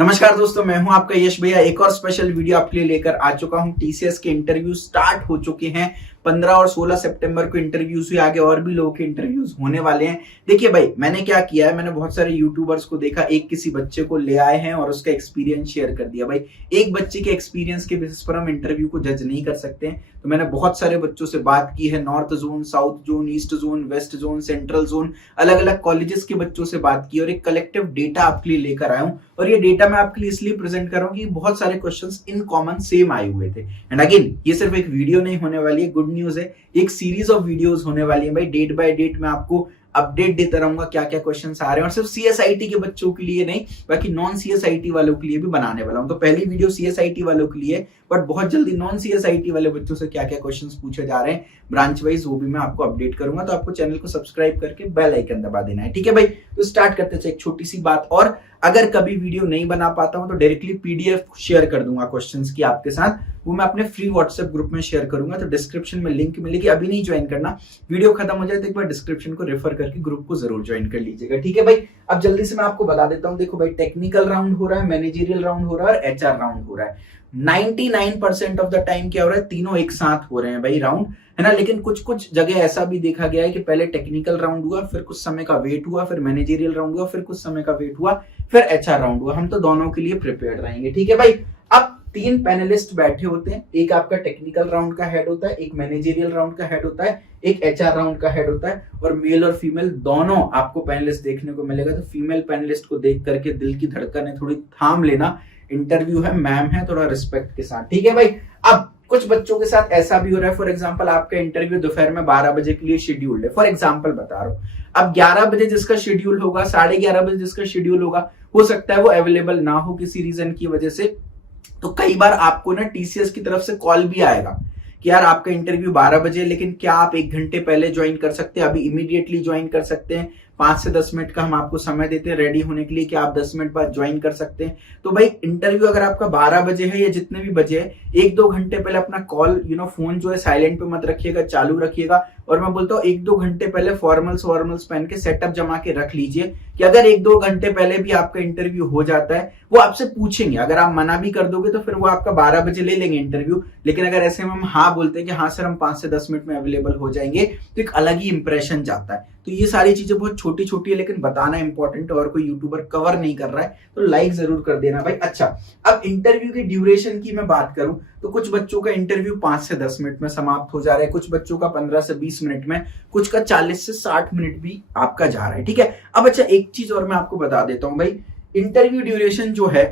नमस्कार दोस्तों, मैं हूं आपका यश भैया। एक और स्पेशल वीडियो आपके लिए लेकर आ चुका हूं। टीसीएस के इंटरव्यू स्टार्ट हो चुके हैं। 15 और 16 सितंबर को इंटरव्यूज हुए, आगे और भी लोगों के इंटरव्यूज होने वाले हैं। देखिए भाई, मैंने क्या किया है, मैंने बहुत सारे यूट्यूबर्स को देखा, एक किसी बच्चे को ले आए हैं और उसका एक्सपीरियंस शेयर कर दिया। भाई, एक बच्चे के एक्सपीरियंस के बेसिस पर हम इंटरव्यू को जज नहीं कर सकते हैं। तो मैंने बहुत सारे बच्चों से बात की है, north zone, south zone, east zone, west zone, central zone, अलग अलग कॉलेजेस के बच्चों से बात की और एक कलेक्टिव डेटा आपके लिए लेकर आया हूं। और ये डेटा मैं आपके लिए इसलिए प्रेजेंट कर रहा हूं कि बहुत सारे क्वेश्चंस इन कॉमन सेम आए हुए थे। एंड अगेन, ये सिर्फ एक वीडियो नहीं होने वाली है, गुड न्यूज है, एक सीरीज ऑफ वीडियोस होने वाली है। भाई, डेट बाय डेट मैं आपको अपडेट देता रहूंगा क्या क्या क्वेश्चंस आ रहे हैं, और सिर्फ सीएसआईटी के बच्चों के लिए नहीं, बाकी नॉन सीएसआईटी वालों के लिए भी बनाने वाला हूं। तो पहली वीडियो सीएसआईटी वालों के लिए, बट बहुत जल्दी नॉन सीएसआईटी वाले बच्चों से क्या क्या क्वेश्चंस पूछे जा रहे हैं ब्रांच वाइज, वो भी मैं आपको अपडेट करूंगा। तो आपको चैनल को सब्सक्राइब करके बेल आइकन दबा देना है, ठीक है भाई। तो स्टार्ट करते हैं। एक छोटी सी बात और, अगर कभी वीडियो नहीं बना पाता हूं तो डायरेक्टली पीडीएफ शेयर कर दूंगा क्वेश्चंस की आपके साथ, वो मैं अपने फ्री व्हाट्सएप ग्रुप में शेयर करूंगा। तो डिस्क्रिप्शन में लिंक मिलेगी, अभी नहीं ज्वाइन करना, वीडियो खत्म हो जाए तो एक बार डिस्क्रिप्शन को रेफर करके ग्रुप को जरूर ज्वाइन कर लीजिएगा, ठीक है भाई। अब जल्दी से मैं आपको बता देता हूं। देखो भाई, टेक्निकल राउंड हो रहा है, मैनेजरियल राउंड हो रहा है और एचआर राउंड हो रहा है। 99% ऑफ द टाइम क्या हो रहा है, तीनों एक साथ हो रहे हैं भाई राउंड, है ना। लेकिन कुछ कुछ जगह ऐसा भी देखा गया है कि पहले टेक्निकल राउंड हुआ, फिर कुछ समय का वेट हुआ, फिर मैनेजरियल राउंड हुआ, फिर कुछ समय का वेट हुआ, फिर एचआर राउंड हुआ। हम तो दोनों के लिए प्रिपेयर्ड रहेंगे, ठीक है भाई। अब 3 पैनलिस्ट बैठे होते हैं, एक आपका टेक्निकल राउंड का हेड होता है, एक मैनेजरियल राउंड का हेड होता है, एक एचआर राउंड का हेड होता है, और मेल और फीमेल दोनों आपको पैनलिस्ट देखने को मिलेगा। तो फीमेल पैनलिस्ट को देख करके दिल की धड़कनें थोड़ी थाम लेना, इंटरव्यू है, मैम है, थोड़ा रिस्पेक्ट के साथ, ठीक है भाई। अब कुछ बच्चों के साथ ऐसा भी हो रहा है, फॉर एग्जांपल आपका इंटरव्यू दोपहर में 12 बजे के लिए शेड्यूल्ड है, फॉर एग्जांपल बता रहा हूं। अब 11 बजे जिसका शेड्यूल होगा, 11:30 बजे जिसका शेड्यूल होगा, हो सकता है वो अवेलेबल ना हो किसी रीजन की वजह से। तो कई बार आपको ना टीसीएस की तरफ से कॉल भी आएगा कि यार आपका इंटरव्यू 12 बजे, लेकिन क्या आप 1 घंटे पहले ज्वाइन कर सकते हैं, अभी इमीडिएटली ज्वाइन कर सकते हैं, 5 से 10 मिनट का हम आपको समय देते हैं रेडी होने के लिए कि आप 10 मिनट बाद ज्वाइन कर सकते हैं। तो भाई, इंटरव्यू अगर आपका 12 बजे है या जितने भी बजे है, 1-2 घंटे पहले अपना कॉल फोन जो है साइलेंट पे मत रखिएगा, चालू रखिएगा। और मैं बोलता हूँ 1-2 घंटे पहले फॉर्मल्स पहन के सेटअप जमा के रख लीजिए कि अगर 1-2 घंटे पहले भी आपका इंटरव्यू हो जाता है, वो आपसे पूछेंगे। अगर आप मना भी कर दोगे तो फिर वो आपका 12 बजे ले लेंगे इंटरव्यू, लेकिन अगर ऐसे में हम हाँ बोलते हैं कि हाँ सर हम 5 से 10 मिनट में अवेलेबल हो जाएंगे, तो एक अलग ही इंप्रेशन जाता है। तो ये सारी चीजें बहुत छोटी छोटी है, लेकिन बताना इंपॉर्टेंट है, और कोई यूट्यूबर कवर नहीं कर रहा है तो लाइक जरूर कर देना भाई। अच्छा, अब इंटरव्यू की ड्यूरेशन की मैं बात करूं तो कुछ बच्चों का इंटरव्यू 5 से 10 मिनट में समाप्त हो जा रहा है, कुछ बच्चों का 15 से 20 मिनट में, कुछ का 40 से 60 मिनट भी आपका जा रहा है, ठीक है। अब अच्छा, एक चीज और मैं आपको बता देता हूं भाई, इंटरव्यू ड्यूरेशन जो है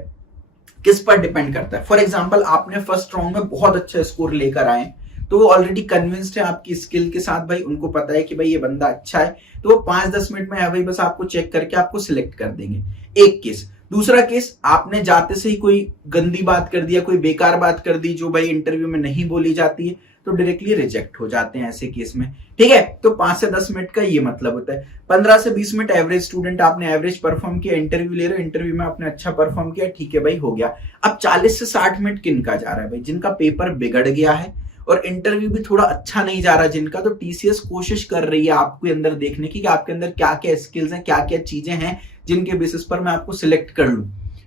किस पर डिपेंड करता है। फॉर एग्जाम्पल, आपने फर्स्ट राउंड में बहुत अच्छा स्कोर लेकर आए, तो वो ऑलरेडी कन्विंस्ड है आपकी स्किल के साथ, भाई उनको पता है कि भाई ये बंदा अच्छा है, तो वो 5-10 मिनट में भाई बस आपको चेक करके आपको सिलेक्ट कर देंगे। एक केस। दूसरा केस, आपने जाते से ही कोई गंदी बात कर दिया, कोई बेकार बात कर दी जो भाई इंटरव्यू में नहीं बोली जाती है, तो डायरेक्टली रिजेक्ट हो जाते हैं ऐसे केस में, ठीक है। तो 5 से 10 मिनट का ये मतलब होता है। 15 से 20 मिनट एवरेज स्टूडेंट, आपने एवरेज परफॉर्म किया, इंटरव्यू ले रहे हो, इंटरव्यू में आपने अच्छा परफॉर्म किया, ठीक है भाई, हो गया। अब 40 से 60 मिनट किन का जा रहा है भाई, जिनका पेपर बिगड़ गया है और इंटरव्यू भी थोड़ा अच्छा नहीं जा रहा जिनका, तो टीसीएस कोशिश कर रही है आपके अंदर देखने की कि आपके अंदर क्या क्या स्किल्स हैं, क्या क्या चीजें हैं जिनके बेसिस पर मैं आपको सिलेक्ट कर लूं।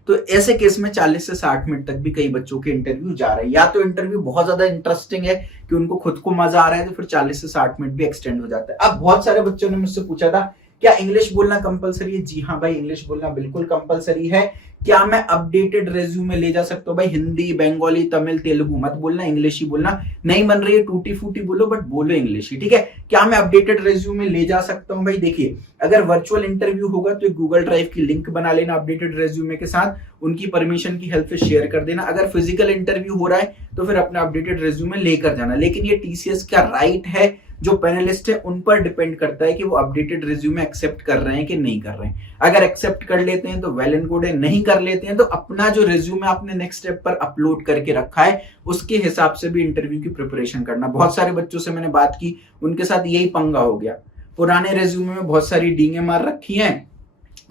तो ऐसे केस में 40 से 60 मिनट तक भी कई बच्चों के इंटरव्यू जा रहे हैं। या तो इंटरव्यू बहुत ज्यादा इंटरेस्टिंग है कि उनको खुद को मजा आ रहा है, तो फिर 40 से 60 मिनट भी एक्सटेंड हो जाता है। अब बहुत सारे बच्चों ने मुझसे पूछा था, क्या इंग्लिश बोलना कंपलसरी है? जी हाँ भाई, इंग्लिश बोलना बिल्कुल कंपलसरी है। क्या मैं अपडेटेड रेज्यूमे ले जा सकता हूँ? भाई, हिंदी, बंगाली, तमिल, तेलुगु मत बोलना, इंग्लिश ही बोलना। नहीं बन रही है टूटी फूटी बोलो, बट बोलो इंग्लिश ही, ठीक है। क्या मैं अपडेटेड रेज्यूमे ले जा सकता हूँ? भाई देखिए, अगर वर्चुअल इंटरव्यू होगा तो एक गूगल ड्राइव की लिंक बना लेना अपडेटेड रेज्यूमे के साथ, उनकी परमिशन की हेल्प से शेयर कर देना। अगर फिजिकल इंटरव्यू हो रहा है तो फिर अपना अपडेटेड रेज्यूमे लेकर जाना। लेकिन ये टीसीएस का राइट है, जो पैनलिस्ट है उन पर डिपेंड करता है कि वो अपडेटेड रिज्यूमे एक्सेप्ट कर रहे हैं कि नहीं कर रहे हैं। अगर एक्सेप्ट कर लेते हैं तो वेल एंड गुड है, नहीं कर लेते हैं तो अपना जो रिज्यूमे आपने नेक्स्ट स्टेप पर अपलोड करके रखा है उसके हिसाब से भी इंटरव्यू की प्रिपरेशन करना। बहुत सारे बच्चों से मैंने बात की, उनके साथ यही पंगा हो गया, पुराने रिज्यूमे में बहुत सारी डींगे मार रखी हैं,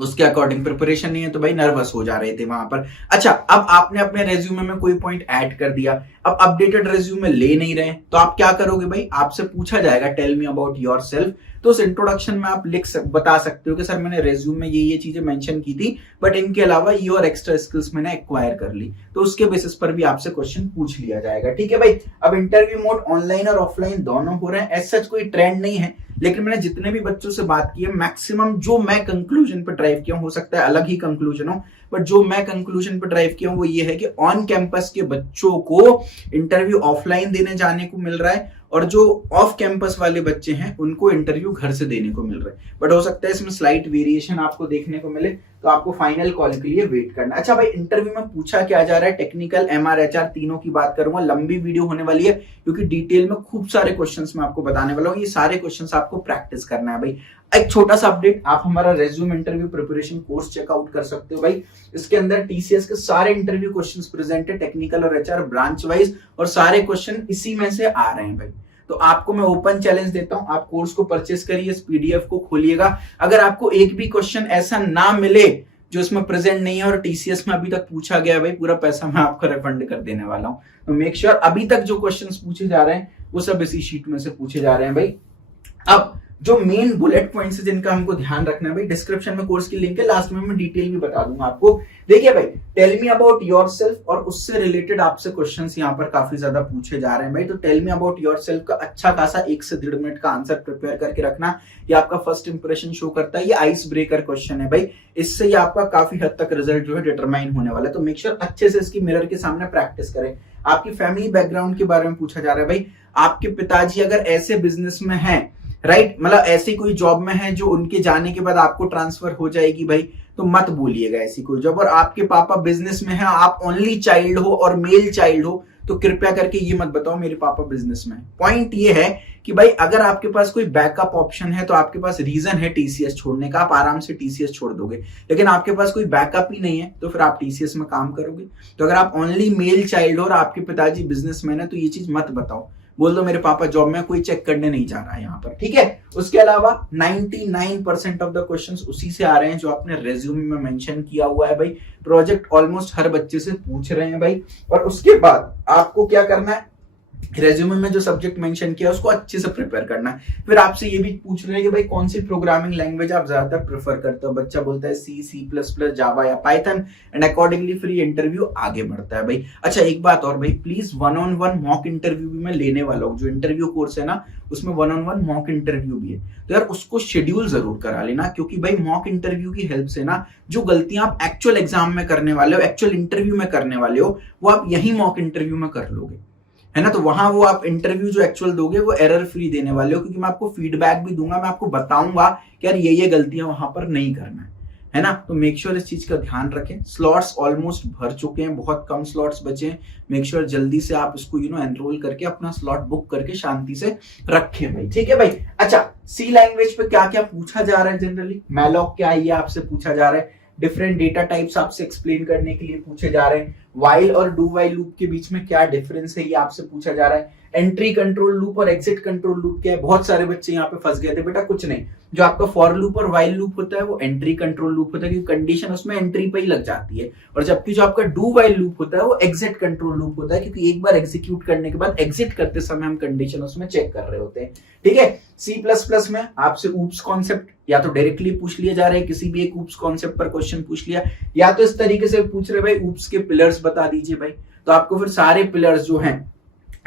उसके अकॉर्डिंग प्रिपरेशन नहीं है, तो भाई नर्वस हो जा रहे थे वहां पर। अच्छा, अब आपने अपने रेज्यूमे में कोई पॉइंट ऐड कर दिया, अब अपडेटेड रेज्यूमे ले नहीं रहे, तो आप क्या करोगे भाई, आपसे पूछा जाएगा टेल मी अबाउट योरसेल्फ। तो उस इंट्रोडक्शन में आप बता सकते हो कि सर मैंने रेज्यूम में ये चीजें मेंशन की थी, बट इनके अलावा ये और एक्स्ट्रा स्किल्स मैंने एक्वायर कर ली। तो उसके बेसिस पर भी आपसे क्वेश्चन पूछ लिया जाएगा। ठीक है भाई। अब इंटरव्यू मोड ऑनलाइन और ऑफलाइन दोनों हो रहे हैं, एज सच कोई ट्रेंड नहीं है, लेकिन मैंने जितने भी बच्चों से बात की है, मैक्सिमम जो मैं कंक्लूजन पे ड्राइव किया हूं, हो सकता है अलग ही कंक्लूजन हो, बट जो मैं कंक्लूजन पे ड्राइव किया हूं वो ये है कि ऑन कैंपस के बच्चों को इंटरव्यू ऑफलाइन देने जाने को मिल रहा है, और जो ऑफ कैंपस वाले बच्चे हैं उनको इंटरव्यू घर से देने को मिल रहा है। बट हो सकता है इसमें स्लाइट वेरिएशन आपको देखने को मिले, तो आपको फाइनल कॉल के लिए वेट करना। अच्छा भाई, इंटरव्यू में पूछा क्या जा रहा है, टेक्निकल, MR, HR तीनों की बात करूंगा। लंबी वीडियो होने वाली है क्योंकि डिटेल में खूब सारे क्वेश्चंस मैं आपको बताने वाला हूँ। ये सारे क्वेश्चंस आपको प्रैक्टिस करना है भाई। एक छोटा सा अपडेट, आप हमारा resume interview preparation course checkout कर सकते हो भाई। इसके अंदर TCS के सारे इंटरव्यू क्वेश्चंस प्रेजेंट है, टेक्निकल और HR ब्रांच वाइज, और सारे क्वेश्चन इसी में से आ रहे हैं भाई। तो आपको मैं ओपन चैलेंज देता हूं, आप कोर्स को परचेस करिए, इस PDF को खोलिएगा। अगर आपको एक भी क्वेश्चन ऐसा ना मिले जो इसमें प्रेजेंट नहीं है और TCS में अभी तक पूछा गया है भाई, पूरा पैसा मैं आपको रिफंड कर देने वाला हूं। तो मेक श्योर अभी तक जो क्वेश्चंस पूछे जा रहे हैं वो सब इसी शीट में से पूछे जा रहे हैं भाई। अब जो मेन बुलेट पॉइंट्स है जिनका हमको ध्यान रखना है भाई, डिस्क्रिप्शन में कोर्स की लिंक है, लास्ट में मैं डिटेल भी बता दूंगा आपको। देखिए भाई, टेल मी अबाउट योरसेल्फ और उससे रिलेटेड आपसे क्वेश्चंस यहाँ पर काफी ज्यादा पूछे जा रहे हैं भाई। तो टेल मी अबाउट योरसेल्फ का अच्छा खासा 1 से 1.5 मिनट का आंसर प्रिपेयर करके रखना। ये आपका फर्स्ट इंप्रेशन शो करता है, ये आइस ब्रेकर क्वेश्चन है भाई, इससे ये आपका काफी हद तक रिजल्ट जो है डिटरमाइन होने वाला है। तो मेक श्योर अच्छे से इसकी मिरर के सामने प्रैक्टिस करें। आपकी फैमिली बैकग्राउंड के बारे में पूछा जा रहा है भाई, आपके पिताजी अगर ऐसे बिजनेस में हैं, राइट, मतलब ऐसी कोई जॉब में है जो उनके जाने के बाद आपको ट्रांसफर हो जाएगी भाई, तो मत बोलिएगा ऐसी कोई जॉब। और आपके पापा बिजनेस में है, आप ओनली चाइल्ड हो और मेल चाइल्ड हो, तो कृपया करके ये मत बताओ मेरे पापा बिजनेस में है। पॉइंट ये है कि भाई अगर आपके पास कोई बैकअप ऑप्शन है तो आपके पास रीजन है TCS छोड़ने का, आप आराम से TCS छोड़ दोगे। लेकिन आपके पास कोई बैकअप ही नहीं है तो फिर आप TCS में काम करोगे। तो अगर आप ओनली मेल चाइल्ड हो और आपके पिताजी बिजनेसमैन है तो ये चीज मत बताओ, बोल दो मेरे पापा जॉब में, कोई चेक करने नहीं जा रहा है यहाँ पर। ठीक है। उसके अलावा 99% ऑफ द क्वेश्चंस उसी से आ रहे हैं जो आपने रेज्यूमे में मेंशन किया हुआ है भाई। प्रोजेक्ट ऑलमोस्ट हर बच्चे से पूछ रहे हैं भाई। और उसके बाद आपको क्या करना है, रेज्यूमे में जो सब्जेक्ट मेंशन किया उसको अच्छे से प्रिपेयर करना है। फिर आपसे ये भी पूछ रहे हैं कि भाई कौन सी प्रोग्रामिंग लैंग्वेज आप ज्यादातर प्रेफर करते हो। बच्चा बोलता है C++, जावा या पाइथन, एंड अकॉर्डिंगली फिर ये इंटरव्यू आगे बढ़ता है भाई। अच्छा एक बात और भाई, प्लीज 1-on-1 मॉक इंटरव्यू भी मैं लेने वाला हूँ। जो इंटरव्यू कोर्स है ना उसमें 1-on-1 मॉक इंटरव्यू भी है, तो यार उसको शेड्यूल जरूर करा लेना, क्योंकि भाई मॉक इंटरव्यू की हेल्प से ना जो गलतियां आप एक्चुअल एग्जाम में करने वाले हो, एक्चुअल इंटरव्यू में करने वाले हो, वो आप यही मॉक इंटरव्यू में कर लोगे, है ना। तो वहां वो आप इंटरव्यू जो एक्चुअल दोगे वो एरर फ्री देने वाले हो, क्योंकि मैं आपको फीडबैक भी दूंगा, मैं आपको बताऊंगा कि यार ये गलतियां वहां पर नहीं करना है ना। तो मेक श्योर इस चीज का ध्यान रखें। स्लॉट्स ऑलमोस्ट भर चुके हैं, बहुत कम स्लॉट्स बचे हैं। मेक श्योर जल्दी से आप इसको एनरोल करके अपना स्लॉट बुक करके शांति से रखें भाई। ठीक है भाई। अच्छा, सी लैंग्वेज पे क्या क्या पूछा जा रहा है जनरली, मैलॉक क्या है ये आपसे पूछा जा रहा है। डिफरेंट डेटा टाइप्स आपसे एक्सप्लेन करने के लिए पूछे जा रहे हैं। वाइल और डू वाइल लूप के बीच में क्या डिफरेंस है ये आपसे पूछा जा रहा है। एंट्री कंट्रोल लूप और एग्जिट कंट्रोल लूप क्या है। बहुत सारे बच्चे यहाँ पे फंस गए थे, बेटा कुछ नहीं, जो आपका फॉर लूप और वाइल लूप होता है वो एंट्री कंट्रोल लूप होता है, क्योंकि कंडीशन उसमें एंट्री पे ही लग जाती है। और जबकि जो आपका डू वाइल लूप होता है वो एग्जिट कंट्रोल लूप होता है, क्योंकि एक बार एग्जीक्यूट करने के बाद एग्जिट करते समय हम कंडीशन उसमें चेक कर रहे होते हैं। ठीक है। C++ में आपसे ऊप्स कॉन्सेप्ट या तो डायरेक्टली पूछ लिया जा रहा है, किसी भी एक ऊप्स कॉन्सेप्ट पर क्वेश्चन पूछ लिया, या तो इस तरीके से पूछ रहे भाई ऊप्स के पिलर्स बता दीजिए भाई। तो आपको फिर सारे पिलर्स जो हैं,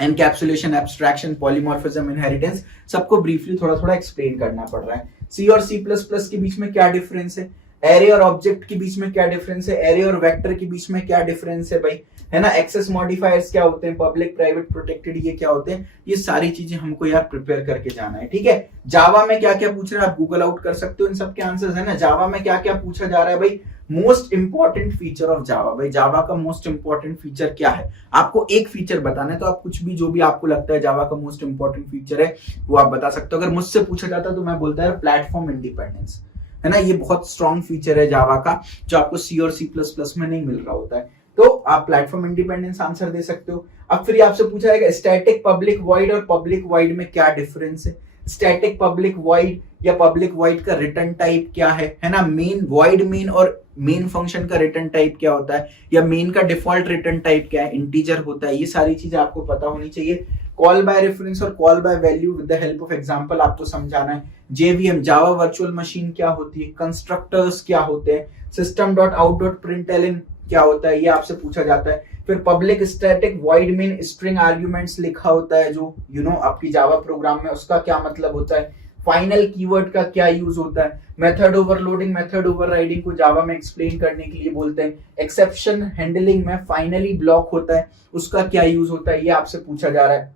एनकैप्सुलेशन, एब्स्ट्रैक्शन, पॉलीमॉर्फिज्म, इनहेरिटेंस, सबको ब्रीफली थोड़ा थोड़ा एक्सप्लेन करना पड़ रहा है। C और C++ के बीच में क्या डिफरेंस है, एरे और ऑब्जेक्ट के बीच में क्या डिफरेंस है, एरे और वेक्टर के बीच में क्या डिफरेंस है भाई, है ना। एक्सेस मॉडिफायर्स क्या होते हैं, पब्लिक, प्राइवेट, प्रोटेक्टेड ये क्या होते हैं, ये सारी चीजें हमको यार प्रिपेयर करके जाना है। ठीक है। जावा में क्या क्या पूछ रहे हैं आप गूगल आउट कर सकते हो, इन सब के आंसर्स है ना। जावा में क्या क्या पूछा जा रहा है भाई, most important feature of Java. भाई जावा का मोस्ट इंपॉर्टेंट फीचर क्या है, आपको एक फीचर बताना है, तो आप कुछ भी जो भी आपको लगता है जावा का मोस्ट इंपॉर्टेंट फीचर है वो आप बता सकते हो। अगर मुझसे पूछा जाता तो मैं बोलता है प्लेटफॉर्म इंडिपेंडेंस, है ना। ये बहुत स्ट्रॉन्ग फीचर है जावा का, जो आपको C और C++ में नहीं मिल रहा होता है। तो आप प्लेटफॉर्म इंडिपेंडेंस आंसर दे सकते हो। अब फिर आपसे पूछा जाएगा स्टैटिक, पब्लिक वॉइड और पब्लिक वॉइड में क्या डिफरेंस है। स्टैटिक, पब्लिक वॉइड या पब्लिक वॉइड का रिटर्न टाइप क्या है ना, मेन वॉइड मेन और मेन फंक्शन का रिटर्न टाइप क्या होता है, या मेन का डिफॉल्ट रिटर्न टाइप क्या है, इंटीजर होता है, ये सारी चीजें आपको पता होनी चाहिए। कॉल बाय रेफरेंस और call by value with the help of example आपको समझाना है। जेवीएम जावा वर्चुअल मशीन क्या होती है, कंस्ट्रक्टर्स क्या होते हैं, system dot out dot println क्या होता है, ये आपसे पूछा जाता है। फिर public static void main string arguments लिखा होता है जो आपकी जावा प्रोग्राम में, उसका क्या मतलब होता है, फाइनल कीवर्ड का क्या यूज होता है, मेथड ओवरलोडिंग मेथड ओवरराइडिंग को जावा में एक्सप्लेन करने के लिए बोलते हैं, एक्सेप्शन हैंडलिंग में फाइनली ब्लॉक होता है उसका क्या यूज होता है, ये आपसे पूछा जा रहा है।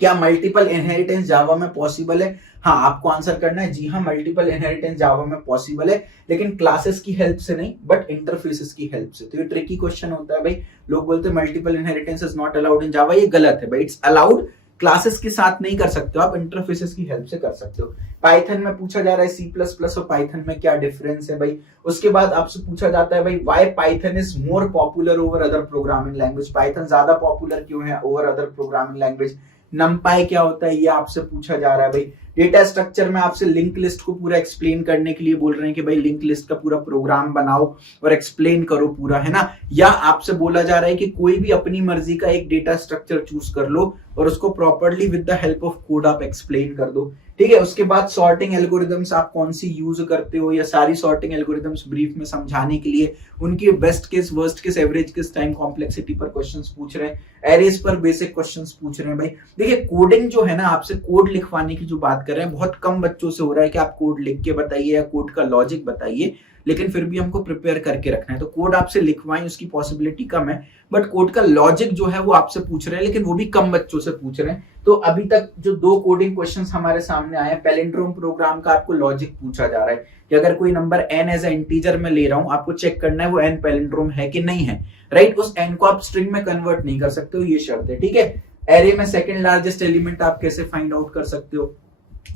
क्या मल्टीपल इनहेरिटेंस जावा में पॉसिबल है, हाँ आपको आंसर करना है जी हाँ मल्टीपल इनहेरिटेंस जावा में पॉसिबल है, लेकिन क्लासेस की हेल्प से नहीं बट इंटरफेसेस की हेल्प से। तो ये ट्रिकी क्वेश्चन होता है भाई, लोग बोलते हैं multiple inheritance is not allowed in Java, ये गलत है भाई, इट्स अलाउड, क्लासेस के साथ नहीं कर सकते हो आप, इंटरफेसेस की हेल्प से कर सकते हो। पाइथन में पूछा जा रहा है सी प्लस प्लस और पाइथन में क्या डिफरेंस है भाई। उसके बाद आपसे पूछा जाता है भाई why Python is more popular over other programming language, Python ज्यादा पॉपुलर क्यों है ओवर अदर प्रोग्रामिंग लैंग्वेज। नमपाई क्या होता है ये आपसे पूछा जा रहा है भाई। डेटा स्ट्रक्चर में आपसे लिंक लिस्ट को पूरा एक्सप्लेन करने के लिए बोल रहे हैं कि भाई लिंक लिस्ट का पूरा प्रोग्राम बनाओ और एक्सप्लेन करो पूरा, है ना। या आपसे बोला जा रहा है कि कोई भी अपनी मर्जी का एक डेटा स्ट्रक्चर चूज कर लो और उसको properly with the help of code आप एक्सप्लेन कर दो, ठीक है। उसके बाद सॉर्टिंग एल्गोरिदम्स आप कौन सी यूज करते हो, या सारी सॉर्टिंग एल्गोरिदम्स ब्रीफ में समझाने के लिए उनकी best case, worst case, average case, time complexity पर क्वेश्चंस पूछ रहे हैं, एरेज पर बेसिक क्वेश्चंस पूछ रहे हैं भाई। देखिए कोडिंग जो है ना, आपसे कोड लिखवाने की जो बात कर रहे हैं, बहुत कम बच्चों से हो रहा है कि आप कोड लिख के बताइए या कोड का लॉजिक बताइए, लेकिन फिर भी हमको प्रिपेयर करके रखना है। तो कोड आपसे लिखवाएं उसकी पॉसिबिलिटी कम है, बट कोड का लॉजिक जो है वो आपसे पूछ रहे हैं, लेकिन वो भी कम बच्चों से पूछ रहे हैं। तो अभी तक जो 2 कोडिंग क्वेश्चंस हमारे सामने आए हैं, पैलिंड्रोम प्रोग्राम का आपको लॉजिक पूछा जा रहा है कि अगर कोई number n as a integer में ले रहा हूं, आपको चेक करना है वो n पैलिंड्रोम है कि नहीं है, राइट। उस n को आप स्ट्रिंग में कन्वर्ट नहीं कर सकते हो, ये शर्त है, ठीक है। एरे में सेकंड लार्जेस्ट एलिमेंट आप कैसे फाइंड आउट कर सकते हो,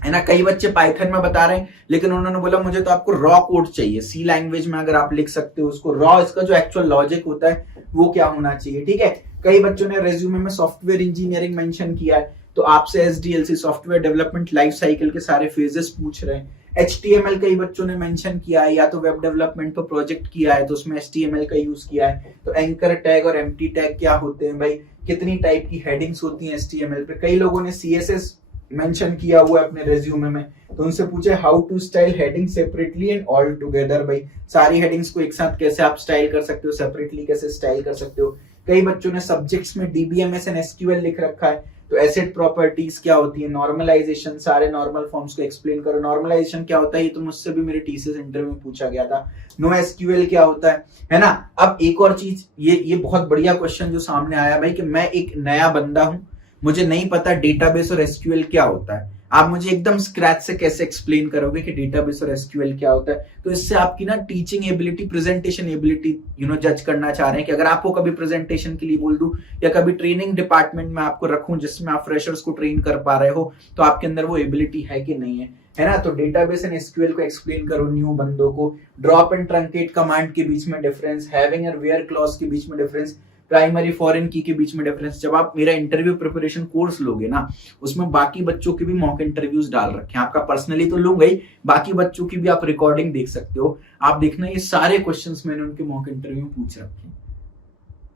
है ना। कई बच्चे पाइथन में बता रहे हैं, लेकिन उन्होंने बोला मुझे तो आपको रॉ कोड चाहिए, सी लैंग्वेज में अगर आप लिख सकते हो उसको रॉ, इसका जो एक्चुअल लॉजिक होता है वो क्या होना चाहिए, ठीक है। कई बच्चों ने रेज्यूमे में सॉफ्टवेयर इंजीनियरिंग मेंशन किया है, तो आपसे SDLC software development life cycle के सारे फेजेस पूछ रहे हैं। एचटीएमएल कई बच्चों ने मेंशन किया है, या तो वेब डेवलपमेंट पर प्रोजेक्ट किया है तो उसमें एचटीएमएल का यूज किया है। तो एंकर टैग और एम्प्टी टैग क्या होते हैं भाई, कितनी टाइप की हेडिंग्स होती हैं एचटीएमएल पे। कई लोगों ने सीएसएस मेंशन किया हुआ है अपने रेज्यूमे में, तो उनसे पूछे how to style heading separately and all together, भाई सारी हेडिंग्स को एक साथ कैसे आप स्टाइल कर सकते हो, सेपरेटली कैसे स्टाइल कर सकते हो। कई बच्चों ने सब्जेक्ट्स में डीबीएमएस एंड एसक्यूएल लिख रखा है, तो एसिड प्रॉपर्टीज क्या होती है, नॉर्मलाइजेशन, सारे नॉर्मल फॉर्म्स को एक्सप्लेन करो। नॉर्मलाइजेशन क्या होता है, ये तो मुझसे भी मेरे टीसीएस इंटरव्यू में पूछा गया था। नो एसक्यूएल क्या होता है ना। अब एक और चीज, ये बहुत बढ़िया क्वेश्चन जो सामने आया भाई, कि मैं एक नया बंदा हूं, मुझे नहीं पता डेटाबेस और एसक्यूएल क्या होता है, आप मुझे एकदम स्क्रैच से कैसे एक्सप्लेन करोगे कि डेटाबेस और एसक्यूएल क्या होता है। तो इससे आपकी ना टीचिंग एबिलिटी, प्रेजेंटेशन एबिलिटी जज करना चाह रहे हैं कि अगर आपको कभी प्रेजेंटेशन के लिए बोल दूं या कभी ट्रेनिंग डिपार्टमेंट में आपको रखूं जिसमें आप फ्रेशर्स को ट्रेन कर पा रहे हो, तो आपके अंदर वो एबिलिटी है कि नहीं है ना। तो डेटाबेस एंड एसक्यूएल को एक्सप्लेन करो न्यू बंदों को। ड्रॉप एंड ट्रंकेट कमांड के बीच में डिफरेंस, हैविंग और वेयर क्लॉज के बीच में डिफरेंस, प्राइमरी फॉरेन की के बीच में डिफरेंस। जब आप मेरा इंटरव्यू प्रिपरेशन कोर्स लोगे ना, उसमें बाकी बच्चों के भी मॉक इंटरव्यूज डाल रखे हैं, आपका पर्सनली तो लूंगा ही, बाकी बच्चों की भी आप रिकॉर्डिंग देख सकते हो। आप देखना ये सारे क्वेश्चंस मैंने उनके मॉक इंटरव्यू में पूछ रखे हैं,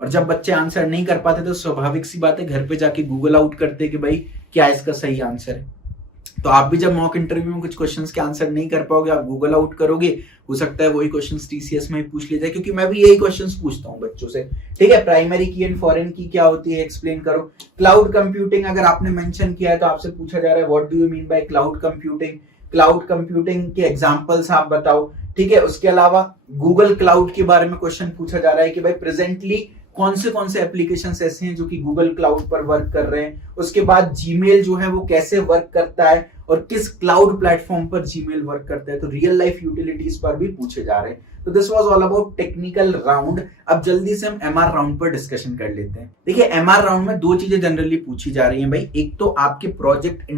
और जब बच्चे आंसर नहीं कर पाते तो स्वाभाविक सी बात है घर पे जाके गूगल आउट करते कि भाई क्या इसका सही आंसर है। तो आप भी जब मॉक इंटरव्यू में कुछ क्वेश्चंस के आंसर नहीं कर पाओगे, आप गूगल आउट करोगे, हो सकता है वही क्वेश्चंस टीसीएस में ही पूछ लिए जाए, क्योंकि मैं भी यही क्वेश्चंस पूछता हूं बच्चों से, ठीक है। प्राइमरी की एंड फॉरेन की क्या होती है एक्सप्लेन करो। क्लाउड कंप्यूटिंग अगर आपने मेंशन किया है तो आपसे पूछा जा रहा है what do you mean by cloud computing, cloud computing के एग्जांपल्स आप बताओ, ठीक है। उसके अलावा गूगल क्लाउड के बारे में क्वेश्चन पूछा जा रहा है कि भाई प्रेजेंटली कौन से एप्लीकेशंस ऐसे हैं जो कि गूगल क्लाउड पर वर्क कर रहे हैं। उसके बाद जीमेल जो है वो कैसे वर्क करता है और किस क्लाउड प्लेटफॉर्म पर जीमेल वर्क करता है। तो रियल लाइफ यूटिलिटीज पर भी पूछे जा रहे हैं। तो this was all about technical round. अब जल्दी से हम एमआर राउंड पर डिस्कशन कर लेते हैं। देखिए एमआर राउंड में 2 चीजें जनरली पूछी जा रही हैं भाई, एक तो आपके प्रोजेक्ट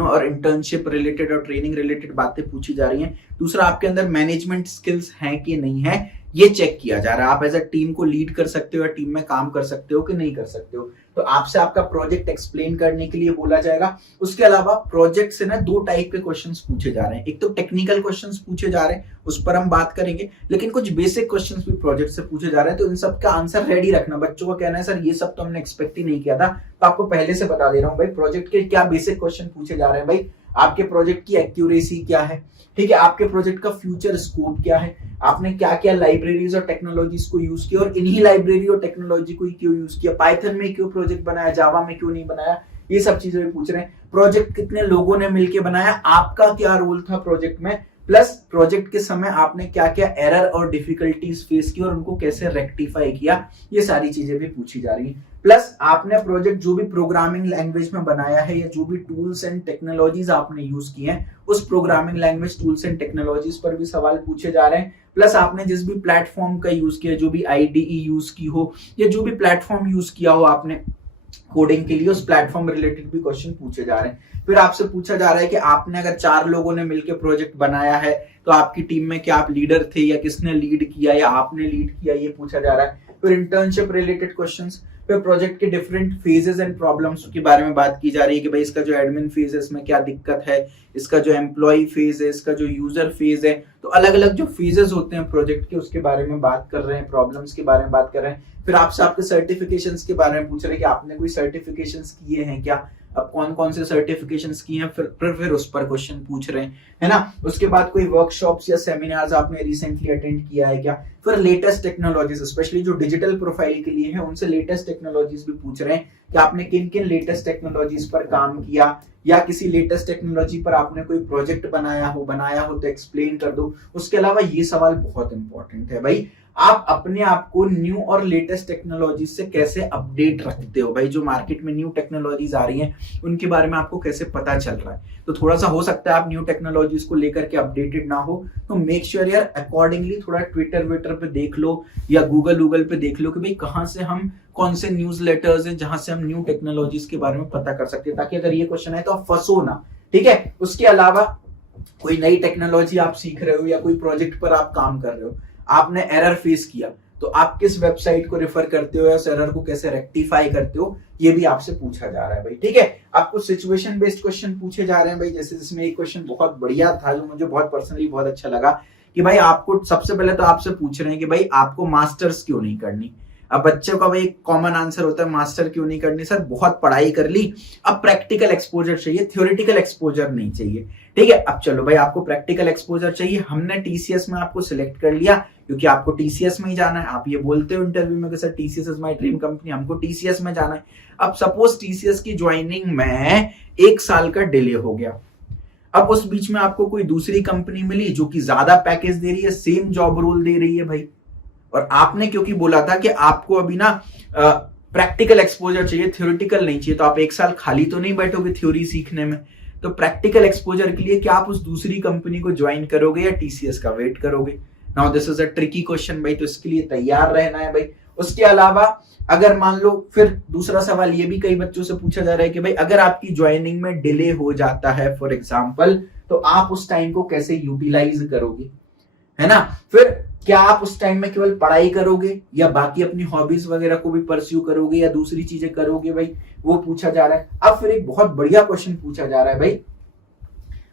और इंटर्नशिप रिलेटेड और ट्रेनिंग रिलेटेड बातें पूछी जा रही हैं, दूसरा आपके अंदर मैनेजमेंट स्किल्स हैं कि नहीं है, ये चेक किया जा रहा है। आप एज अ टीम को लीड कर सकते हो या टीम में काम कर सकते हो कि नहीं कर सकते हो। तो आपसे आपका प्रोजेक्ट एक्सप्लेन करने के लिए बोला जाएगा। उसके अलावा प्रोजेक्ट से ना 2 टाइप के क्वेश्चंस पूछे जा रहे हैं। एक तो टेक्निकल क्वेश्चंस पूछे जा रहे हैं, उस पर हम बात करेंगे, लेकिन कुछ बेसिक क्वेश्चंस भी प्रोजेक्ट से पूछे जा रहे हैं। तो इन सब का आंसर रेडी रखना। बच्चों का कहना है सर ये सब तो हमने एक्सपेक्ट ही नहीं किया था, तो आपको पहले से बता दे रहा हूँ भाई प्रोजेक्ट के क्या बेसिक क्वेश्चन पूछे जा रहे हैं। भाई आपके प्रोजेक्ट की एक्यूरेसी क्या है, ठीक है, आपके प्रोजेक्ट का फ्यूचर स्कोप क्या है, आपने क्या क्या लाइब्रेरीज और टेक्नोलॉजीज को यूज किया और इन्हीं लाइब्रेरी और टेक्नोलॉजी को क्यों यूज किया, पाइथन में क्यों प्रोजेक्ट बनाया, जावा में क्यों नहीं बनाया, ये सब चीजें भी पूछ रहे हैं। प्रोजेक्ट कितने लोगों ने मिलकर बनाया, आपका क्या रोल था प्रोजेक्ट में, प्लस प्रोजेक्ट के समय आपने क्या क्या एरर और डिफिकल्टीज फेस की और उनको कैसे रेक्टिफाई किया, ये सारी चीजें भी पूछी जा रही है। प्लस आपने प्रोजेक्ट जो भी प्रोग्रामिंग लैंग्वेज में बनाया है या जो भी टूल्स एंड टेक्नोलॉजीज आपने यूज की हैं, उस programming language tools and technologies पर भी सवाल पूछे जा रहे हैं। प्लस आपने जिस भी प्लेटफॉर्म का यूज किया, जो भी आईडीई यूज की हो या जो भी प्लेटफॉर्म यूज किया हो आपने कोडिंग के लिए, उस प्लेटफॉर्म रिलेटेड भी क्वेश्चन पूछे जा रहे हैं। फिर आपसे पूछा जा रहा है कि आपने अगर 4 लोगों ने मिलकर प्रोजेक्ट बनाया है तो आपकी टीम में क्या आप लीडर थे या किसने लीड किया या आपने लीड किया, ये पूछा जा रहा है। फिर इंटर्नशिप रिलेटेड क्वेश्चंस, फिर प्रोजेक्ट के डिफरेंट फेजेस एंड प्रॉब्लम्स के बारे में बात की जा रही है कि भाई इसका जो एडमिन फेज है इसमें क्या दिक्कत है, इसका जो एम्प्लॉय फेज है, इसका जो यूजर फेज है, तो अलग अलग जो फेजेस होते हैं प्रोजेक्ट के उसके बारे में बात कर रहे हैं, प्रॉब्लम्स के बारे में बात कर रहे हैं। फिर आपसे आपके सर्टिफिकेशंस के बारे में पूछ रहे हैं कि आपने कोई सर्टिफिकेशंस किए हैं क्या, अब कौन कौन से सर्टिफिकेशंस किए हैं, फिर उस पर क्वेश्चन पूछ रहे हैं, है ना। उसके बाद कोई वर्कशॉप्स या सेमिनार्स आपने रिसेंटली अटेंड किया है क्या। फिर लेटेस्ट टेक्नोलॉजीज, स्पेशली जो डिजिटल प्रोफाइल के लिए है उनसे लेटेस्ट टेक्नोलॉजीज भी पूछ रहे हैं कि आपने किन किन लेटेस्ट टेक्नोलॉजीज पर काम किया या किसी लेटेस्ट टेक्नोलॉजी पर आपने कोई प्रोजेक्ट बनाया हो तो एक्सप्लेन कर दो। उसके अलावा ये सवाल बहुत इंपॉर्टेंट है भाई, आप अपने आप को न्यू और लेटेस्ट टेक्नोलॉजी से कैसे अपडेट रखते हो। भाई जो मार्केट में न्यू टेक्नोलॉजीज आ रही हैं उनके बारे में आपको कैसे पता चल रहा है। तो थोड़ा सा हो सकता है आप न्यू टेक्नोलॉजीज को लेकर के अपडेटेड ना हो, तो मेक श्योर यार अकॉर्डिंगली थोड़ा ट्विटर पे देख लो या गूगल पे देख लो कि भाई कहाँ से हम, कौन से न्यूज लेटर्स हैं जहां से हम न्यू टेक्नोलॉजीज के बारे में पता कर सकते हैं, ताकि अगर ये क्वेश्चन है तो आप फंसो ना, ठीक है। उसके अलावा कोई नई टेक्नोलॉजी आप सीख रहे हो या कोई प्रोजेक्ट पर आप काम कर रहे हो, आपने एरर फेस किया, तो आप किस वेबसाइट को रेफर करते हो या उस एरर को कैसे रेक्टिफाई करते हो, ये भी आपसे पूछा जा रहा है भाई, ठीक है। आपको सिचुएशन बेस्ड क्वेश्चन पूछे जा रहे हैं भाई, जैसे जिसमें एक क्वेश्चन बहुत बढ़िया था जो मुझे बहुत पर्सनली बहुत अच्छा लगा कि भाई आपको सबसे पहले तो आपसे पूछ रहे हैं कि भाई आपको मास्टर्स क्यों नहीं करनी। अब बच्चों का भाई कॉमन आंसर होता है मास्टर क्यों नहीं करनी, सर बहुत पढ़ाई कर ली, अब प्रैक्टिकल एक्सपोजर चाहिए, थ्योरेटिकल एक्सपोजर नहीं चाहिए, ठीक है। अब चलो भाई आपको प्रैक्टिकल एक्सपोजर चाहिए, हमने टीसीएस में आपको सिलेक्ट कर लिया क्योंकि आपको टीसीएस में ही जाना है। आप ये बोलते हो इंटरव्यू में कि sir TCS is my dream company, हमको टीसीएस में जाना है। अब सपोज टीसीएस की ज्वाइनिंग में 1 साल का डिले हो गया, अब उस बीच में आपको कोई दूसरी कंपनी मिली जो कि ज्यादा पैकेज दे रही है, सेम जॉब रोल दे रही है भाई, और आपने क्योंकि बोला था कि आपको अभी ना प्रैक्टिकल एक्सपोजर चाहिए, थ्योरेटिकल नहीं चाहिए, तो आप 1 साल खाली तो नहीं बैठोगे थ्योरी सीखने में। तो प्रैक्टिकल एक्सपोजर के लिए क्या आप उस दूसरी कंपनी को ज्वाइन करोगे या टीसीएस का वेट करोगे। Now this is a tricky question भाई, तो इसके लिए तैयार रहना है भाई। उसके अलावा अगर मान लो, फिर दूसरा सवाल ये भी कई बच्चों से पूछा जा रहा है कि भाई अगर आपकी ज्वाइनिंग में डिले हो जाता है फॉर एग्जांपल, तो आप उस टाइम को कैसे यूटिलाइज करोगे, है ना। फिर क्या आप उस टाइम में केवल पढ़ाई करोगे या बाकी अपनी हॉबीज वगैरह को भी परस्यू करोगे या दूसरी चीजें करोगे भाई, वो पूछा जा रहा है। अब फिर एक बहुत बढ़िया क्वेश्चन पूछा जा रहा है भाई,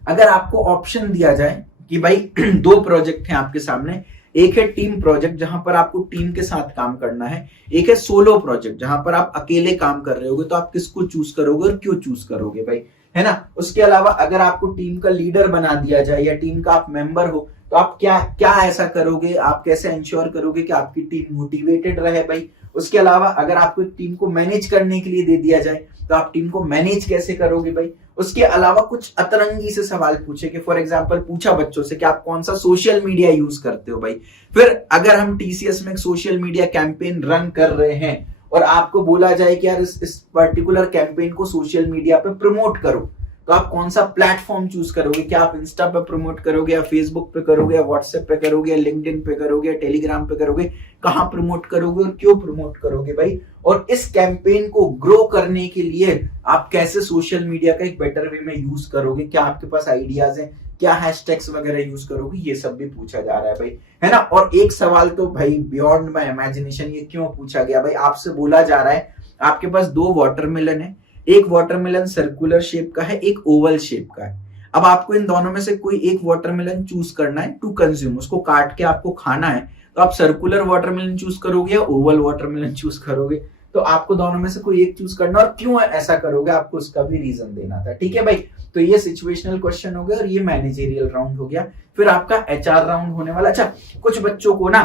अगर आपको ऑप्शन दिया जाए कि भाई 2 प्रोजेक्ट हैं आपके सामने, एक है टीम प्रोजेक्ट जहां पर आपको टीम के साथ काम करना है, एक है सोलो प्रोजेक्ट जहां पर आप अकेले काम कर रहे होगे, तो आप किसको चूज करोगे और क्यों चूज करोगे भाई, है ना। उसके अलावा अगर आपको टीम का लीडर बना दिया जाए या टीम का आप मेंबर हो, तो आप क्या क्या ऐसा करोगे, आप कैसे इंश्योर करोगे कि आपकी टीम मोटिवेटेड रहे भाई। उसके अलावा अगर आपको टीम को मैनेज करने के लिए दे दिया जाए तो आप टीम को मैनेज कैसे करोगे भाई। उसके अलावा कुछ अतरंगी से सवाल पूछे कि फॉर एग्जांपल पूछा बच्चों से कि आप कौन सा सोशल मीडिया यूज करते हो भाई। फिर अगर हम टीसीएस में एक सोशल मीडिया कैंपेन रन कर रहे हैं और आपको बोला जाए कि यार इस पर्टिकुलर कैंपेन को सोशल मीडिया पे प्रमोट करो, तो आप कौन सा प्लेटफॉर्म चूज करोगे, क्या आप इंस्टा पे प्रमोट करोगे या फेसबुक पे करोगे या व्हाट्सएप पे करोगे या लिंक्डइन पे करोगे या टेलीग्राम पे करोगे, कहां प्रमोट करोगे और क्यों प्रमोट करोगे भाई। और इस कैंपेन को ग्रो करने के लिए आप कैसे सोशल मीडिया का एक बेटर वे में यूज करोगे, क्या आपके पास आइडियाज हैं, क्या हैशटैग्स वगैरह यूज करोगे, ये सब भी पूछा जा रहा है भाई, है ना। और एक सवाल तो भाई बियॉन्ड माई इमेजिनेशन, ये क्यों पूछा गया भाई, आपसे बोला जा रहा है आपके पास 2 वाटरमेलन है, एक वाटरमेलन सर्कुलर शेप का है, एक ओवल शेप का है। अब आपको इन दोनों में से कोई एक वाटरमेलन चूज करना है टू कंज्यूम, उसको काट के आपको खाना है, तो आप सर्कुलर वाटरमेलन चूज करोगे या ओवल वाटरमेलन चूज करोगे, तो आपको दोनों में से कोई एक चूज करना, और क्यों ऐसा करोगे आपको उसका भी रीजन देना था, ठीक है भाई। तो ये सिचुएशनल क्वेश्चन हो गया और ये मैनेजरियल राउंड हो गया। फिर आपका एचआर राउंड होने वाला। अच्छा, कुछ बच्चों को ना,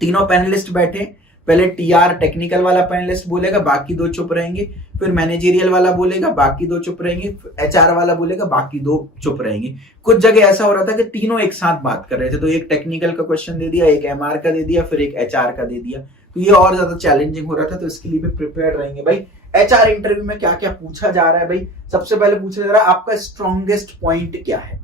तीनों पैनलिस्ट बैठे, पहले टीआर टेक्निकल वाला पैनलिस्ट बोलेगा, बाकी 2 चुप रहेंगे, फिर मैनेजरियल वाला बोलेगा, बाकी 2 चुप रहेंगे, एचआर वाला बोलेगा, बाकी 2 चुप रहेंगे। कुछ जगह ऐसा हो रहा था कि तीनों एक साथ बात कर रहे थे, तो एक टेक्निकल का क्वेश्चन दे दिया, एक एमआर का दे दिया, फिर एक एचआर का दे दिया, तो ये और ज्यादा चैलेंजिंग हो रहा था, तो इसके लिए भी प्रिपेयर रहेंगे भाई। एचआर इंटरव्यू में क्या क्या पूछा जा रहा है भाई, सबसे पहले पूछा जा रहा है आपका स्ट्रॉन्गेस्ट पॉइंट क्या है,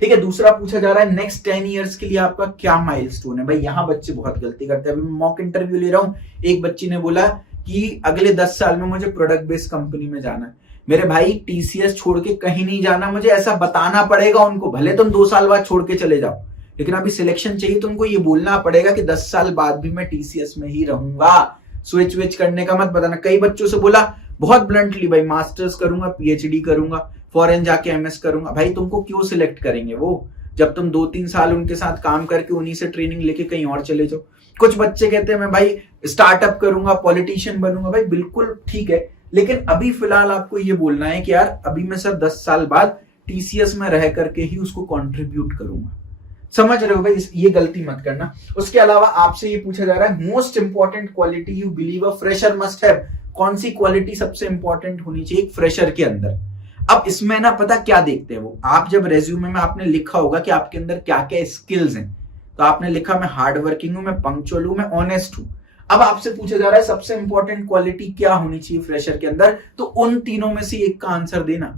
ठीक है। दूसरा पूछा जा रहा है नेक्स्ट 10 इयर्स के लिए आपका क्या माइलस्टोन है भाई। यहाँ बच्चे बहुत गलती करते हैं। अभी मैं मॉक इंटरव्यू ले रहा हूँ, एक बच्ची ने बोला कि अगले 10 साल में मुझे प्रोडक्ट बेस्ड कंपनी में जाना है। मेरे भाई टीसीएस छोड़ के कहीं नहीं जाना, मुझे ऐसा बताना पड़ेगा उनको, भले तुम 2 साल बाद छोड़ के चले जाओ, लेकिन अभी सिलेक्शन चाहिए, तुमको ये बोलना पड़ेगा कि 10 साल बाद भी मैं टीसीएस में ही रहूंगा, स्विच विच करने का मत बताना। कई बच्चों से बोला बहुत ब्लंटली भाई, मास्टर्स करूंगा, पीएचडी करूंगा, फॉरेन जाके एमएस करूंगा। भाई तुमको क्यों सिलेक्ट करेंगे वो, जब तुम 2-3 साल उनके साथ काम करके उन्हीं से ट्रेनिंग लेके कहीं और चले जाओ। कुछ बच्चे कहते हैं मैं भाई स्टार्टअप करूंगा, पॉलिटिशियन बनूंगा। भाई बिल्कुल ठीक है, लेकिन अभी फिलहाल आपको ये बोलना है कि यार अभी मैं सर 10 साल बाद टीसीएस में रह करके ही उसको कंट्रीब्यूट करूंगा। समझ रहे हो भाई, ये गलती मत करना। उसके अलावा आपसे ये पूछा जा रहा है most important quality you believe a fresher must have. कौन सी क्वालिटी सबसे इंपॉर्टेंट होनी चाहिए एक फ्रेशर के अंदर। अब इसमें ना पता क्या देखते हैं वो, आप जब रेज्यूमे में आपने लिखा होगा कि आपके अंदर क्या क्या स्किल्स हैं, तो आपने लिखा मैं हार्ड वर्किंग हूं, मैं पंक्चुअल हूं, मैं ऑनेस्ट हूं। अब आपसे पूछा जा रहा है सबसे इंपॉर्टेंट क्वालिटी क्या होनी चाहिए फ्रेशर के अंदर, तो उन तीनों में से एक का आंसर देना।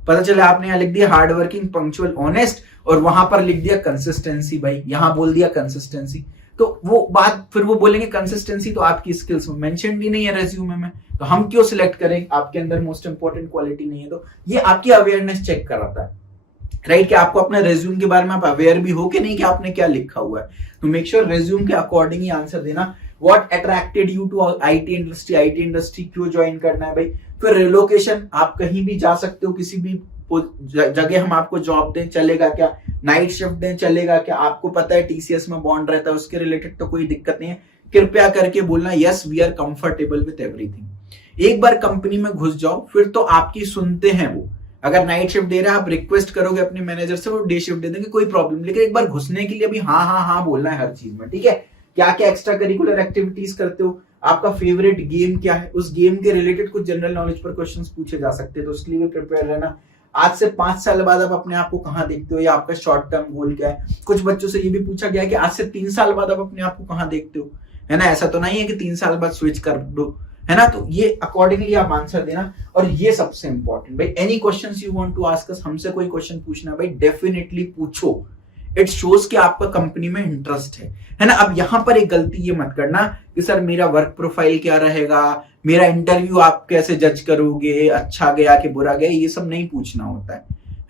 पता चला आपने यहां लिख दिया हार्ड वर्किंग, पंक्चुअल, ऑनेस्ट, और वहां पर लिख दिया कंसिस्टेंसी। भाई यहां बोल दिया कंसिस्टेंसी, तो वो बात फिर वो बोलेंगे कंसिस्टेंसी तो आपकी स्किल्स में मेंशन ही नहीं है रेज्यूमे में, तो हम क्यों सिलेक्ट करें, आपके अंदर मोस्ट इंपॉर्टेंट क्वालिटी नहीं है। तो ये आपकी अवेयरनेस चेक कराता है, राइट, कि आपको अपने रेज्यूम के बारे में आप अवेयर भी हो कि नहीं कि आपने क्या लिखा हुआ है। तो मेक श्योर रेज्यूम के अकॉर्डिंग ही आंसर देना। What attracted you to IT industry, IT industry क्यों ज्वाइन करना है भाई। फिर रिलोकेशन, आप कहीं भी जा सकते हो, किसी भी जगह हम आपको जॉब दें चलेगा क्या, नाइट शिफ्ट दें चलेगा क्या, आपको पता है टीसीएस में बॉन्ड रहता है, उसके रिलेटेड तो कोई दिक्कत नहीं है। कृपया करके बोलना yes we are comfortable with everything. एक बार कंपनी में घुस जाओ फिर तो आपकी सुनते हैं वो। अगर नाइट शिफ्ट दे रहे हैं आप रिक्वेस्ट करोगे अपने मैनेजर से, वो डे शिफ्ट दे देंगे, कोई प्रॉब्लम। लेकिन एक बार घुसने के लिए भी हाँ हाँ हाँ बोलना है हर चीज में, ठीक है। क्या क्या एक्स्ट्रा करिकुलर एक्टिविटीज करते हो, आपका फेवरेट गेम क्या है, उस गेम के रिलेटेड कुछ जनरल नॉलेज पर क्वेश्चंस पूछे जा सकते हैं, तो उसके लिए भी प्रिपेयर रहना। आज से 5 साल बाद आप अपने आप को कहां देखते हो, या आपका शॉर्ट टर्म गोल क्या है। कुछ बच्चों से ये भी पूछा गया कि आज से 3 साल बाद आप अपने आप को कहां देखते हो, है ना। ऐसा तो नहीं है कि 3 साल बाद स्विच कर दो, है ना। तो ये अकॉर्डिंगली आप आंसर देना। और ये सबसे इंपॉर्टेंट भाई, any questions you want to ask us, हमसे कोई क्वेश्चन पूछना भाई डेफिनेटली पूछो। इट शोज कि आपका कंपनी में इंटरेस्ट है ना। अब यहां पर एक गलती ये मत करना कि सर मेरा वर्क प्रोफाइल क्या रहेगा, मेरा इंटरव्यू आप कैसे जज करोगे, अच्छा गया कि बुरा गया, ये सब नहीं पूछना होता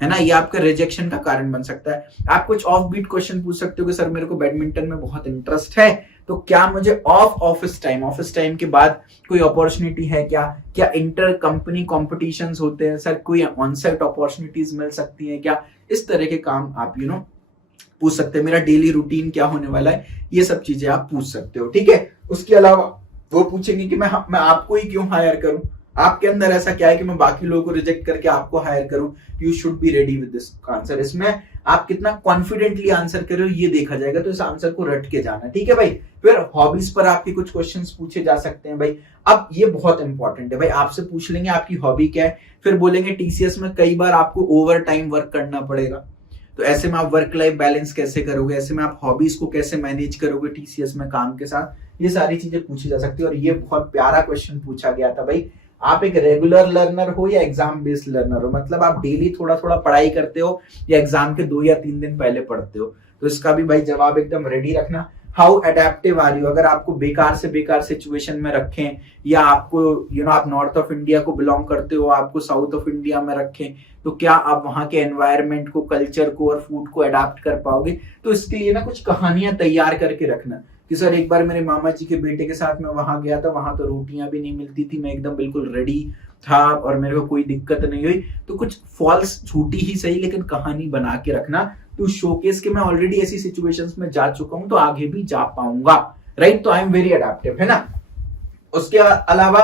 है ना। ये आपका रिजेक्शन का कारण बन सकता है। आप कुछ ऑफ बीट क्वेश्चन पूछ सकते हो कि सर मेरे को बैडमिंटन में बहुत इंटरेस्ट है, तो क्या मुझे ऑफिस टाइम के बाद कोई अपॉर्चुनिटी है क्या, क्या इंटर कंपनी कॉम्पिटिशंस होते हैं सर, कोई ऑनसाइट अपॉर्चुनिटीज मिल सकती है क्या। इस तरह के काम आप पूछ सकते हैं। मेरा डेली रूटीन क्या होने वाला है, ये सब चीजें आप पूछ सकते हो, ठीक है। उसके अलावा वो पूछेंगे कि मैं आपको ही क्यों हायर करूं, आपके अंदर ऐसा क्या है कि मैं बाकी लोगों को रिजेक्ट करके आपको हायर करूं। You should be ready with this answer. इसमें आप कितना कॉन्फिडेंटली आंसर कर रहे हो ये देखा जाएगा, तो इस आंसर को रट के जाना, ठीक है भाई। फिर हॉबीज पर आपके कुछ क्वेश्चंस पूछे जा सकते हैं भाई। अब ये बहुत इंपॉर्टेंट है भाई, आपसे पूछ लेंगे आपकी हॉबी क्या है, फिर बोलेंगे टीसीएस में कई बार आपको ओवर टाइम वर्क करना पड़ेगा, तो ऐसे में आप वर्क लाइफ बैलेंस कैसे करोगे, ऐसे में आप हॉबीज को कैसे मैनेज करोगे टीसीएस में काम के साथ, ये सारी चीजें पूछी जा सकती है। और ये बहुत प्यारा क्वेश्चन पूछा गया था भाई, आप एक रेगुलर लर्नर हो या एग्जाम बेस्ड लर्नर हो, मतलब आप डेली थोड़ा थोड़ा पढ़ाई करते हो या एग्जाम के 2 या 3 दिन पहले पढ़ते हो, तो इसका भी भाई जवाब एकदम रेडी रखना। हाउ एडेप्टिव आर यू, अगर आपको बेकार से बेकार सिचुएशन में रखें या आपको आप नॉर्थ ऑफ इंडिया को बिलोंग करते हो, आपको साउथ ऑफ इंडिया में रखें, तो क्या आप वहां के एनवायरनमेंट को, कल्चर को और फूड को अडेप्ट कर पाओगे। तो इसके लिए ना कुछ कहानियां तैयार करके रखना कि सर एक बार मेरे मामा जी के बेटे के साथ मैं वहां गया था, वहां तो रोटियां भी नहीं मिलती थी, मैं एकदम बिल्कुल रेडी था और मेरे को कोई दिक्कत नहीं हुई। तो कुछ फॉल्स, झूठी ही सही लेकिन कहानी बना के रखना टू शोकेस कि मैं ऑलरेडी ऐसी सिचुएशंस में जा चुका हूं तो आगे भी जा पाऊंगा, राइट। तो आई एम वेरी अडेप्टिव, है ना। उसके अलावा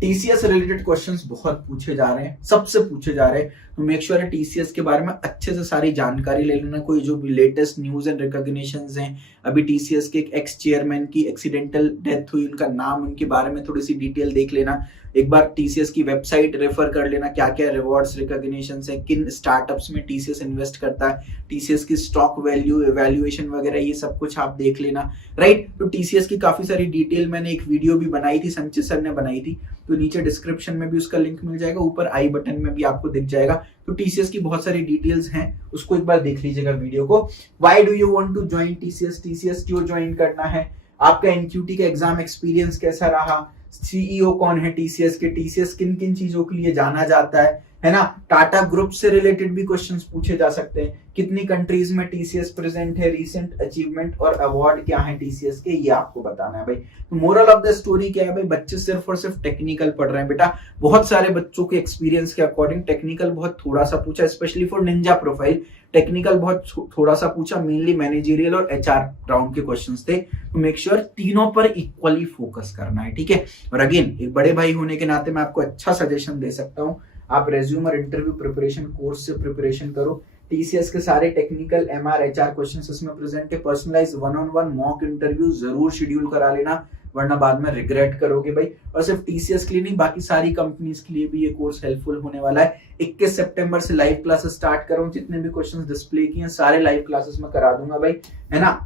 टीसीएस रिलेटेड क्वेश्चंस बहुत पूछे जा रहे हैं, सबसे पूछे जा रहे हैं, तो मेक श्योर है टीसीएस के बारे में अच्छे से सारी जानकारी ले लेना। कोई जो भी लेटेस्ट न्यूज एंड रिकॉग्निशंस हैं, अभी टीसीएस के एक एक्स चेयरमैन की एक्सीडेंटल डेथ हुई, उनका नाम, उनके बारे में थोड़ी सी डिटेल देख लेना। एक बार टीसीएस की वेबसाइट रेफर कर लेना, क्या क्या रिवॉर्ड्स, रिकॉग्निशंस है, किन स्टार्टअप्स में टीसीएस इन्वेस्ट करता है, टीसीएस की स्टॉक वैल्यू, वैल्यूएशन वगैरह, ये सब कुछ आप देख लेना, राइट। तो टीसीएस की काफी सारी डिटेल मैंने एक वीडियो भी बनाई थी, संचित सर ने बनाई थी, तो नीचे डिस्क्रिप्शन में भी उसका लिंक मिल जाएगा, ऊपर आई बटन में भी आपको दिख जाएगा। तो टीसीएस की बहुत सारी डिटेल्स हैं, उसको एक बार देख लीजिएगा वीडियो को। Why do you want to join TCS, TCS क्यों ज्वाइन करना है, आपका एनक्यूटी का एग्जाम एक्सपीरियंस कैसा रहा, सीईओ कौन है टीसीएस के, टीसीएस किन किन चीजों के लिए जाना जाता है ना। टाटा ग्रुप से रिलेटेड भी क्वेश्चंस पूछे जा सकते हैं, कितनी कंट्रीज में टीसीएस प्रेजेंट है, रीसेंट अचीवमेंट और अवार्ड क्या है टीसीएस के, ये आपको बताना है भाई। तो मोरल ऑफ द स्टोरी क्या है भाई, बच्चे सिर्फ और सिर्फ टेक्निकल पढ़ रहे हैं बेटा। बहुत सारे बच्चों के एक्सपीरियंस के अकॉर्डिंग टेक्निकल बहुत थोड़ा सा पूछा, specially for Ninja profile technical बहुत थोड़ा सा पूछा, मेनली मैनेजरियल और एचआर राउंड के क्वेश्चंस थे। तो मेक श्योर तीनों पर इक्वली फोकस करना है, ठीक है। और अगेन एक बड़े भाई होने के नाते मैं आपको अच्छा सजेशन दे सकता हूँ, आप रेज्यूम और इंटरव्यू प्रिपरेशन कोर्स से प्रिपरेशन करो। टीसीएस के सारे टेक्निकल एमआर एचआर क्वेश्चंस इसमें प्रेजेंट है। पर्सनलाइज 1-on-1 मॉक इंटरव्यू जरूर शेड्यूल करा लेना, वरना बाद में रिग्रेट करोगे भाई। और सिर्फ टीसीएस के लिए नहीं, बाकी सारी कंपनीज के लिए भी ये कोर्स हेल्पफुल होने वाला है। 21 सितंबर से लाइव क्लासेस स्टार्ट कर रहा हूँ, जितने भी क्वेश्चंस डिस्प्ले किए हैं सारे लाइव क्लासेस में करा दूंगा भाई, है ना।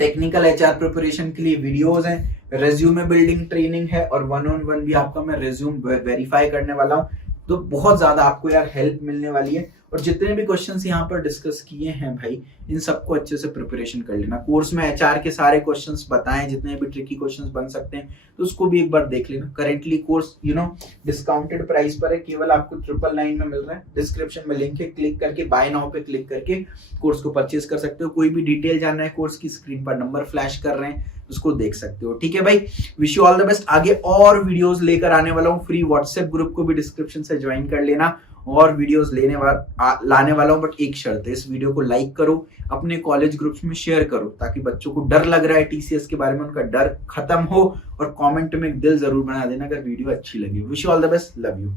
टेक्निकल एचआर प्रिपरेशन के लिए वीडियोस हैं, रेज्यूमे बिल्डिंग ट्रेनिंग है, और 1-on-1 भी आपका मैं रेज्यूम वेरीफाई करने वाला हूँ। तो बहुत ज्यादा आपको यार हेल्प मिलने वाली है। और जितने भी क्वेश्चंस यहाँ पर डिस्कस किए हैं भाई, इन सबको अच्छे से प्रिपरेशन कर लेना। कोर्स में एचआर के सारे क्वेश्चंस बताएं, जितने भी ट्रिकी क्वेश्चंस बन सकते हैं, तो उसको भी एक बार देख लेना। करेंटली कोर्स डिस्काउंटेड प्राइस पर है, केवल आपको 999 में मिल रहा है। डिस्क्रिप्शन में लिंक है, क्लिक करके बाय नाउ पे क्लिक करके कोर्स को परचेज कर सकते हो। कोई भी डिटेल जानना है कोर्स की, स्क्रीन पर नंबर फ्लैश कर रहे हैं, उसको देख सकते हो, ठीक है भाई। Wish you all the best. आगे और वीडियोस लेकर आने वाला हूँ, फ्री व्हाट्सएप ग्रुप को भी डिस्क्रिप्शन से ज्वाइन कर लेना, और वीडियोस लाने वाला हूं। बट एक शर्त है, इस वीडियो को लाइक करो, अपने कॉलेज ग्रुप्स में शेयर करो, ताकि बच्चों को डर लग रहा है टीसीएस के बारे में, उनका डर खत्म हो। और कमेंट में एक दिल जरूर बना देना अगर वीडियो अच्छी लगी। Wish you all the best, love you.